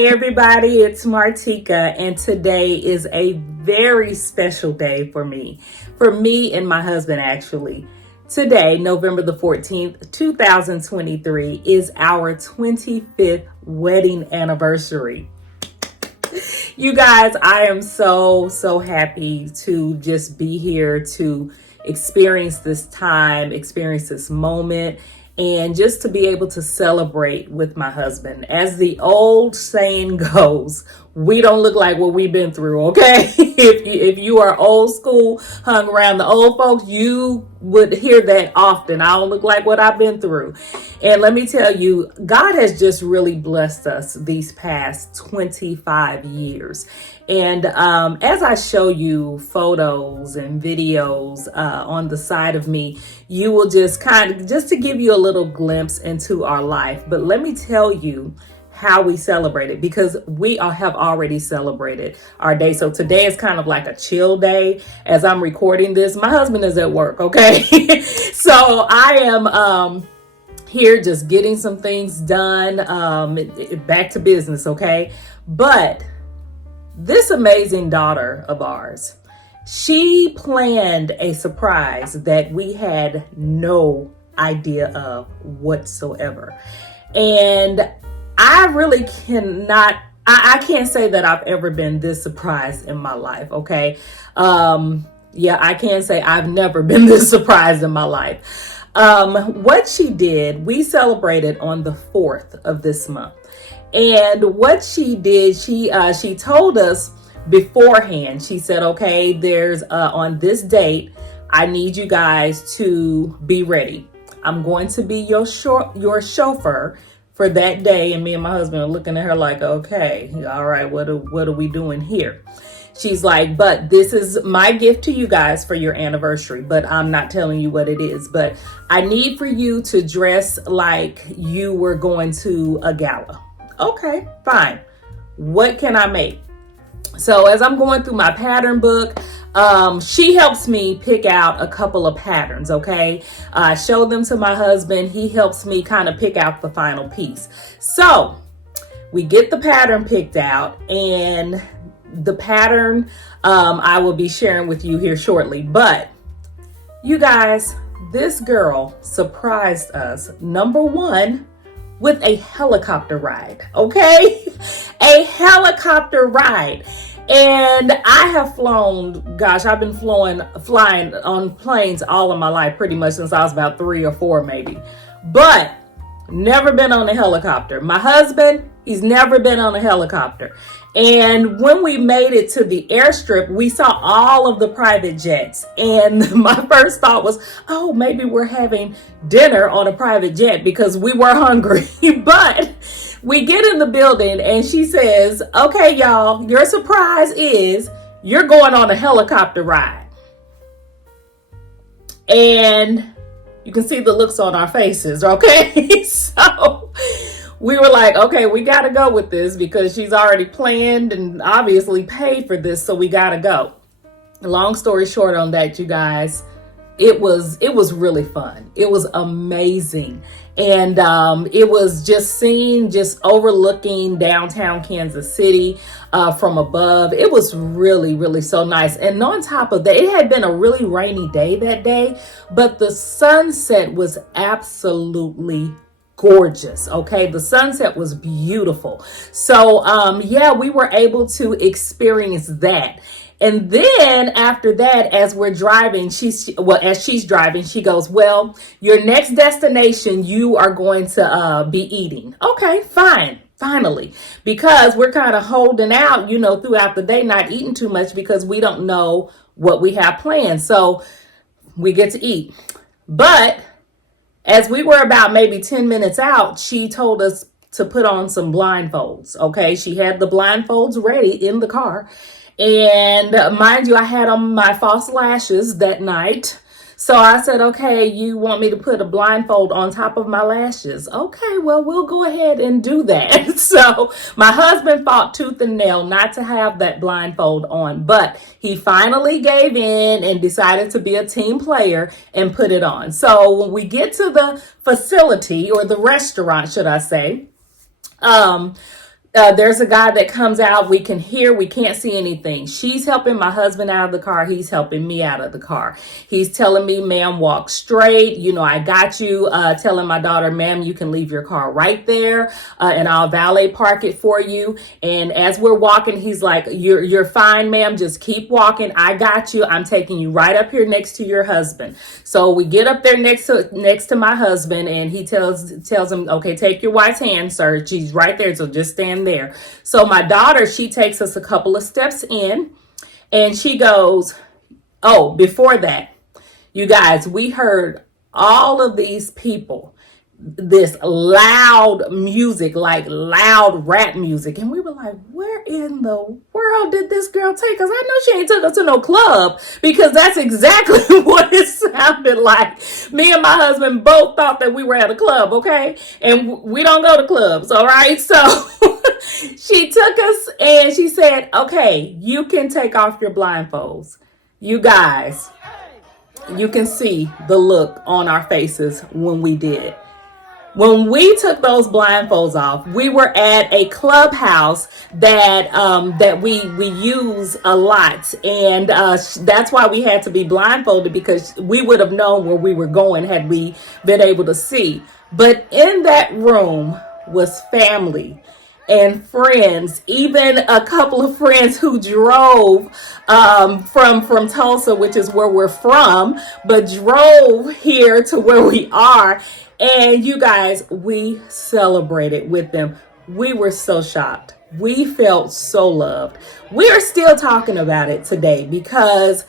Hey everybody, it's Martika, and today is a very special day for me and my husband actually. Today, November the 14th, 2023 is our 25th wedding anniversary. You guys, I am so happy to just be here to experience this time, experience this moment, and just to be able to celebrate with my husband. As the old saying goes, we don't look like what we've been through, okay? If you are old school, hung around the old folks, you would hear that often. I don't look like what I've been through. And let me tell you, God has just really blessed us these past 25 years. And as I show you photos and videos on the side of me, you will just to give you a little glimpse into our life. But let me tell you how we celebrate it, because we have already celebrated our day. So today is kind of like a chill day as I'm recording this. My husband is at work, okay? So I am here just getting some things done, back to business, okay? But this amazing daughter of ours, she planned a surprise that we had no idea of whatsoever. And I really I can't say that I've ever been this surprised in my life, okay? I can't say I've never been this surprised in my life. What she did, we celebrated on the 4th of this month. And what she did, she told us beforehand. She said, okay, there's on this date, I need you guys to be ready. I'm going to be your chauffeur for that day. And me and my husband are looking at her like, okay, all right, what are we doing here? She's like, but this is my gift to you guys for your anniversary, but I'm not telling you what it is. But I need for you to dress like you were going to a gala. Okay, fine. What can I make? So as I'm going through my pattern book, she helps me pick out a couple of patterns, okay? I show them to my husband. He helps me kind of pick out the final piece. So we get the pattern picked out, and the pattern I will be sharing with you here shortly. But you guys, this girl surprised us, number one, with a helicopter ride, okay? A helicopter ride. And I have flown, gosh, I've been flying on planes all of my life, pretty much since I was about 3 or 4 maybe, but never been on a helicopter. My husband, he's never been on a helicopter. And when we made it to the airstrip, we saw all of the private jets. And my first thought was, oh, maybe we're having dinner on a private jet, because we were hungry. But we get in the building and she says, okay, y'all, your surprise is you're going on a helicopter ride. And you can see the looks on our faces, okay? So we were like, okay, we got to go with this, because she's already planned and obviously paid for this. So we got to go. Long story short on that, you guys, it was really fun. It was amazing. And it was just overlooking downtown Kansas City from above. It was really so nice. And on top of that, it had been a really rainy day that day, but the sunset was absolutely gorgeous. Okay, the sunset was beautiful. So we were able to experience that. And then after that, as we're driving, as she's driving, she goes, well, your next destination, you are going to be eating. Okay, fine. Finally, because we're kind of holding out, throughout the day, not eating too much, because we don't know what we have planned. So we get to eat. But as we were about maybe 10 minutes out, she told us to put on some blindfolds. Okay, she had the blindfolds ready in the car. And mind you, I had on my false lashes that night. So I said, okay, you want me to put a blindfold on top of my lashes? Okay, well, we'll go ahead and do that. So my husband fought tooth and nail not to have that blindfold on, but he finally gave in and decided to be a team player and put it on. So when we get to the facility, or the restaurant, should I say, There's a guy that comes out. We can hear, we can't see anything. She's helping my husband out of the car. He's helping me out of the car. He's telling me, ma'am, walk straight. You know, I got you. Telling my daughter, ma'am, you can leave your car right there, and I'll valet park it for you. And as we're walking, he's like, you're fine, ma'am. Just keep walking. I got you. I'm taking you right up here next to your husband. So we get up there next to my husband, and he tells him, okay, take your wife's hand, sir. She's right there. So just stand there. So my daughter, she takes us a couple of steps in, and she goes, oh, before that, you guys, we heard all of these people, this loud music, like loud rap music. And we were like, where in the world did this girl take us? I know she ain't took us to no club, because that's exactly what it sounded like. Me and my husband both thought that we were at a club, okay? And we don't go to clubs, all right? So she took us and she said, okay, you can take off your blindfolds. You guys, you can see the look on our faces when we did. When we took those blindfolds off, we were at a clubhouse that we use a lot, and that's why we had to be blindfolded, because we would have known where we were going had we been able to see. But in that room was family and friends, even a couple of friends who drove from Tulsa, which is where we're from, but drove here to where we are. And you guys, we celebrated with them. We were so shocked. We felt so loved. We are still talking about it today, because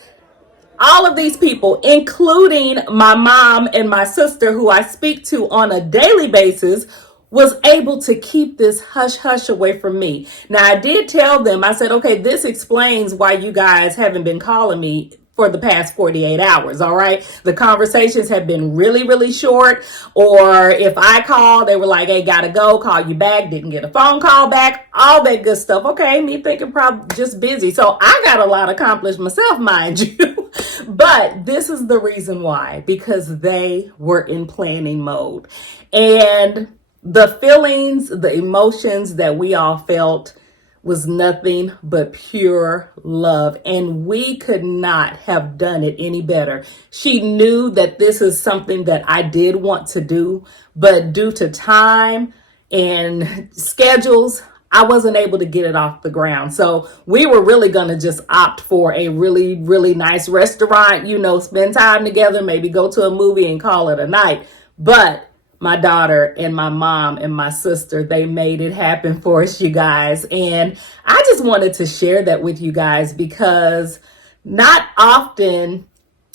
all of these people, including my mom and my sister, who I speak to on a daily basis, was able to keep this hush hush away from me. Now, I did tell them, I said, okay, this explains why you guys haven't been calling me for the past 48 hours. All right. The conversations have been really, really short. Or if I called, they were like, hey, gotta go, call you back, didn't get a phone call back, all that good stuff. Okay. Me thinking probably just busy. So I got a lot accomplished myself, mind you. But this is the reason why, because they were in planning mode. And the feelings, the emotions that we all felt was nothing but pure love. And we could not have done it any better. She knew that this is something that I did want to do, but due to time and schedules, I wasn't able to get it off the ground. So we were really going to just opt for a really, really nice restaurant, you know, spend time together, maybe go to a movie and call it a night. But my daughter and my mom and my sister, they made it happen for us, you guys. And I just wanted to share that with you guys, because not often,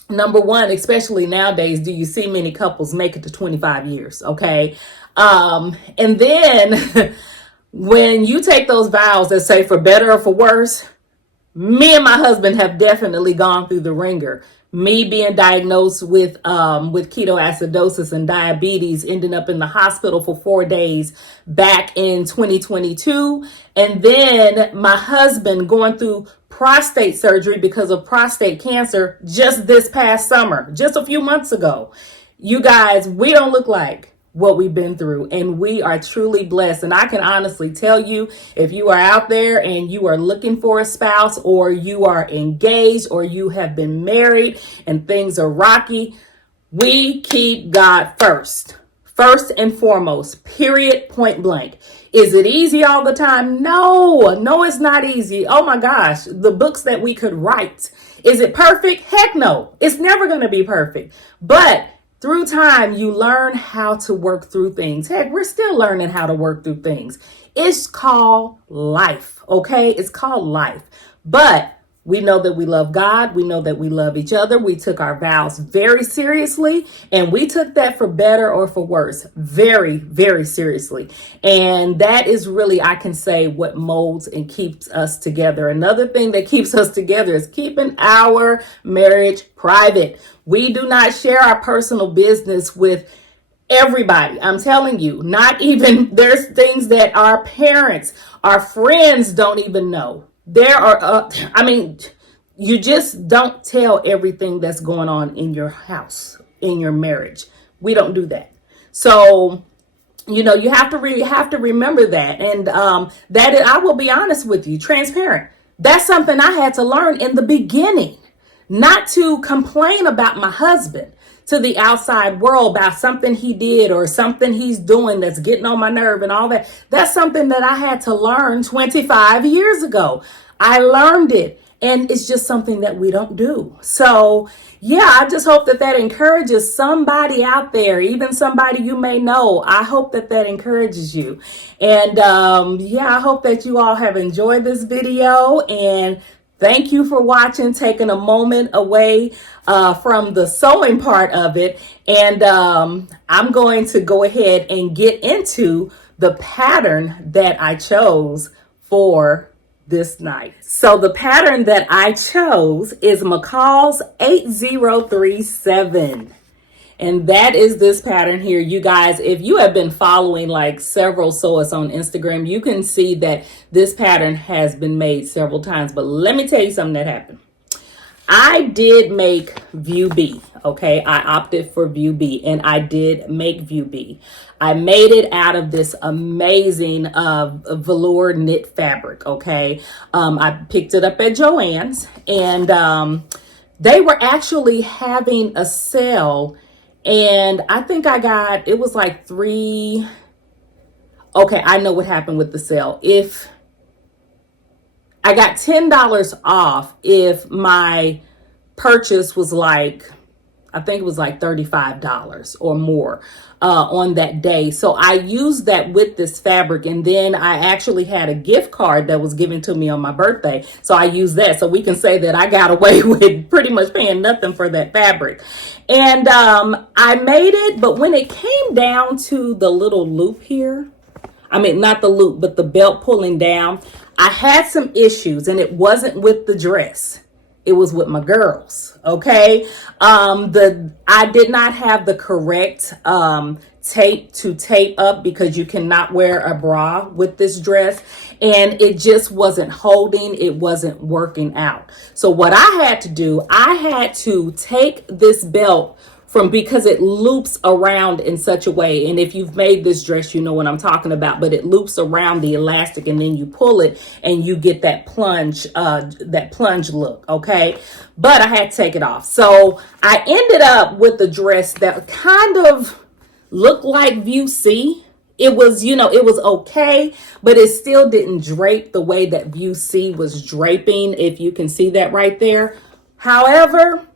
number one, especially nowadays, do you see many couples make it to 25 years, okay? And then when you take those vows that say for better or for worse, me and my husband have definitely gone through the ringer. Me being diagnosed with ketoacidosis and diabetes, ending up in the hospital for 4 days back in 2022. And then my husband going through prostate surgery because of prostate cancer just this past summer, just a few months ago. You guys, we don't look like what we've been through, and we are truly blessed. And I can honestly tell you, if you are out there and you are looking for a spouse, or you are engaged, or you have been married and things are rocky, we keep God first and foremost, period, point blank. Is it easy all the time? No, it's not easy. Oh my gosh, the books that we could write. Is it perfect? Heck no, it's never going to be perfect. But through time, you learn how to work through things. Heck, we're still learning how to work through things. It's called life, okay? It's called life. But we know that we love God. We know that we love each other. We took our vows very seriously, and we took that for better or for worse very, very seriously. And that is really, I can say, what molds and keeps us together. Another thing that keeps us together is keeping our marriage private. We do not share our personal business with everybody. I'm telling you, not even, there's things that our parents, our friends don't even know. There are, you just don't tell everything that's going on in your house, in your marriage. We don't do that. So You have to remember that. And I will be honest with you, transparent. That's something I had to learn in the beginning, not to complain about my husband to the outside world about something he did or something he's doing that's getting on my nerve and all that. That's something that I had to learn 25 years ago. I learned it, and it's just something that we don't do. So yeah, I just hope that that encourages somebody out there, even somebody you may know. I hope that that encourages you. And yeah, I hope that you all have enjoyed this video, and thank you for watching, taking a moment away from the sewing part of it. And I'm going to go ahead and get into the pattern that I chose for this night. So the pattern that I chose is McCall's 8037. And that is this pattern here. You guys, if you have been following like several sewists on Instagram, you can see that this pattern has been made several times. But let me tell you something that happened. I did make view B, okay? I opted for view B, and I did make view B. I made it out of this amazing velour knit fabric, okay? I picked it up at Joann's, and they were actually having a sale, and I think it was like okay, I know what happened with the sale. If I got $10 off if my purchase was like, I think it was like $35 or more on that day. So I used that with this fabric, and then I actually had a gift card that was given to me on my birthday. So I used that. So we can say that I got away with pretty much paying nothing for that fabric. And I made it, but when it came down to the little loop here, I mean, not the loop, but the belt pulling down, I had some issues, and it wasn't with the dress. It was with my girls. Okay. I did not have the correct tape to tape up, because you cannot wear a bra with this dress, and it just wasn't holding. It wasn't working out. So what I had to do, I had to take this belt because it loops around in such a way. And if you've made this dress, you know what I'm talking about, but it loops around the elastic, and then you pull it and you get that plunge look. Okay. But I had to take it off. So I ended up with a dress that kind of looked like view C. It was, it was okay, but it still didn't drape the way that view C was draping, if you can see that right there. However,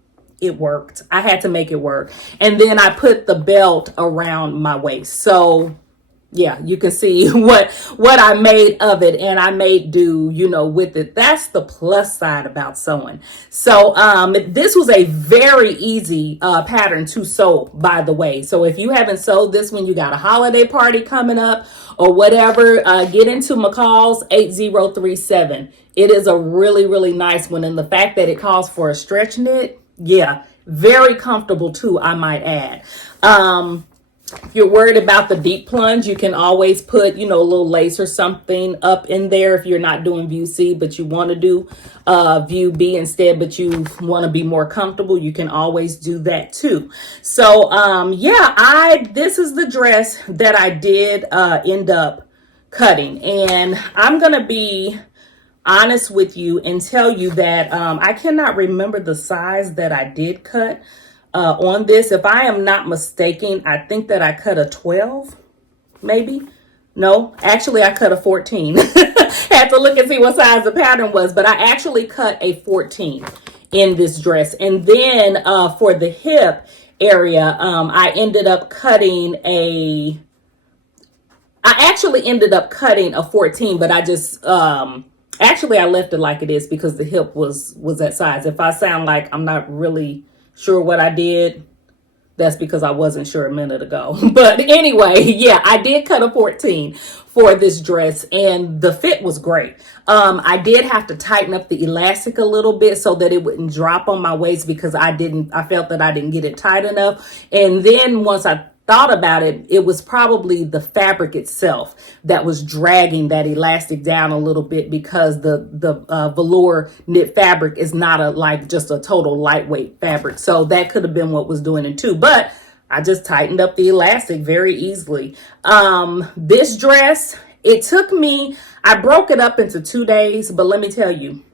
it worked. I had to make it work. And then I put the belt around my waist. So yeah, you can see what I made of it, and I made do, with it. That's the plus side about sewing. So this was a very easy pattern to sew, by the way. So if you haven't sewed this when you got a holiday party coming up or whatever, get into McCall's 8037. It is a really, really nice one. And the fact that it calls for a stretch knit, yeah, very comfortable too, I might add. If you're worried about the deep plunge, you can always put, a little lace or something up in there if you're not doing view C, but you want to do view B instead, but you want to be more comfortable, you can always do that too. So yeah, this is the dress that I did end up cutting, and I'm gonna be honest with you and tell you that I cannot remember the size that I did cut on this. If I am not mistaken, I think that I cut a 12, maybe. No, actually I cut a 14. Had to look and see what size the pattern was, but I actually cut a 14 in this dress. And then for the hip area, I actually ended up cutting a 14, but I just actually, I left it like it is because the hip was that size. If I sound like I'm not really sure what I did, that's because I wasn't sure a minute ago. But anyway, yeah, I did cut a 14 for this dress, and the fit was great. I did have to tighten up the elastic a little bit so that it wouldn't drop on my waist, because I felt that I didn't get it tight enough. And then once I thought about it, it was probably the fabric itself that was dragging that elastic down a little bit, because the velour knit fabric is not like just a total lightweight fabric. So that could have been what was doing it too. But I just tightened up the elastic very easily. This dress, it took me, I broke it up into 2 days, but let me tell you,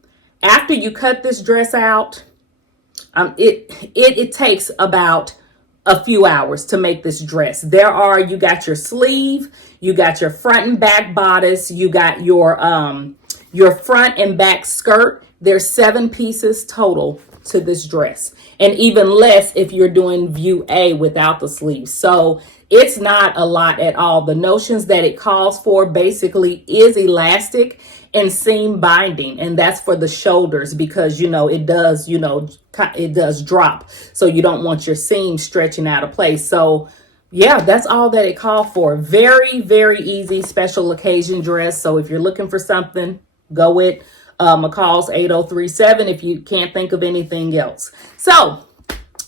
after you cut this dress out, it takes about a few hours to make this dress. You got your sleeve, you got your front and back bodice, you got your front and back skirt. There's 7 pieces total to this dress, and even less if you're doing view A without the sleeves. So it's not a lot at all. The notions that it calls for basically is elastic and seam binding, and that's for the shoulders because it does drop, so you don't want your seam stretching out of place. So yeah, that's all that it called for. Very, very easy special occasion dress. So if you're looking for something, go with McCall's 8037 if you can't think of anything else. So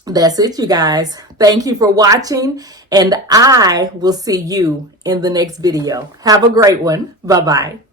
that's it, you guys. Thank you for watching, and I will see you in the next video. Have a great one. Bye-bye.